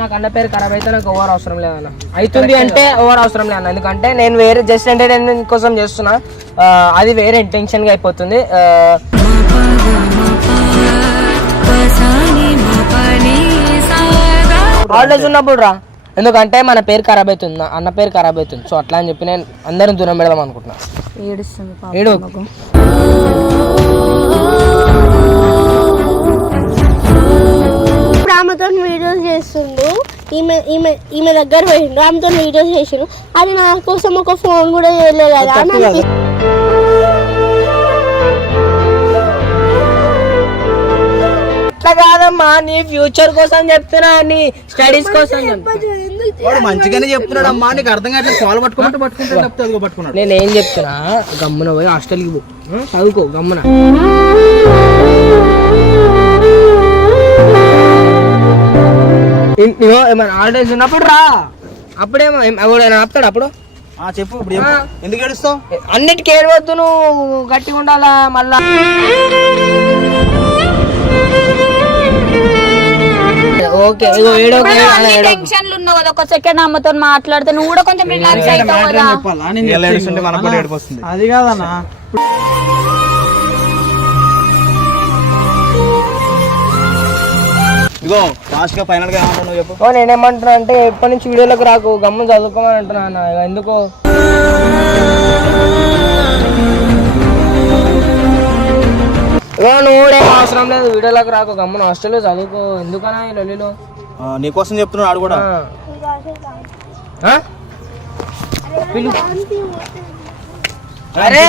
నాకు అన్న పేరు ఖరాబ్ అయితే నాకు ఓవర్ అవసరం లేదన్న. అవుతుంది అంటే ఓవర్ అవసరం లేదన్న. ఎందుకంటే నేను వేరే జస్ట్ ఎంటర్టైన్మెంట్ కోసం చేస్తున్నా, అది వేరే ఇంటెన్షన్ గా అయిపోతుంది. హాలిడేస్ ఉన్నప్పుడు రా, ఎందుకంటే మన పేరు ఖరాబ్ అవుతుంది, అన్న పేరు ఖరాబ్ అవుతుంది. సో అట్లా అని చెప్పి నేను అందరం దూరం పెడదాం అనుకుంటున్నా. ఏడు ఆమెతో వీడియోస్ చేస్తుండు, ఈమె దగ్గర పోయిండు, ఆమెతో వీడియోస్ చేసిండు. అది నా కోసం ఒక ఫోన్ కూడా చేయలేదు కదా. అట్లా కాదమ్మా, నీ ఫ్యూచర్ కోసం చెప్తున్నా, నీ స్టడీస్ కోసం. మంచిగానే చెప్తున్నాడు అమ్మా, నీకు అర్థం కావట్లేదు. కాల్ పట్టుకోమంటే పట్టుకున్నాడు. నేను ఏం చెప్తున్నా, గమ్మున పోయి హాస్టల్కి పో, చదువుకో గమ్మున. ఏమైనా హాలిడేస్ ఉన్నప్పుడు రా, అప్పుడేమో ఎవడైనా ఆపుతాడు. అప్పుడు చెప్పు, ఎందుకు ఏడుస్తావు? అన్నిటికీ ఏడవద్దు, నువ్వు గట్టిగా ఉండాలా. మళ్ళా ఓకే, టెన్షన్లు ఉన్నావు కదా, ఒక సెకండ్ అమ్మతో మాట్లాడితే నువ్వు కూడా కొంచెం రిలాక్స్ అవుతావు కదా. అది కాదన్నా, ఇగో లాస్ట్ గా ఫైనల్ గా ఏమంటున్నావు చెప్పు. నేనేమంటున్నా అంటే, ఎప్పటి నుంచి వీడియోలకు రాకు, గమ్ము చదువుకోమని అంటున్నా అన్న. ఎందుకు నువ్వు కూడా ఏం అవసరం లేదు, వీడియోలకు రాకు, గమ్మున హాస్టల్లో చదువుకో. ఎందుకన్నా ఈ లొల్లిలో? నీకోసం చెప్తున్నాడు ఆడు కూడా. అరే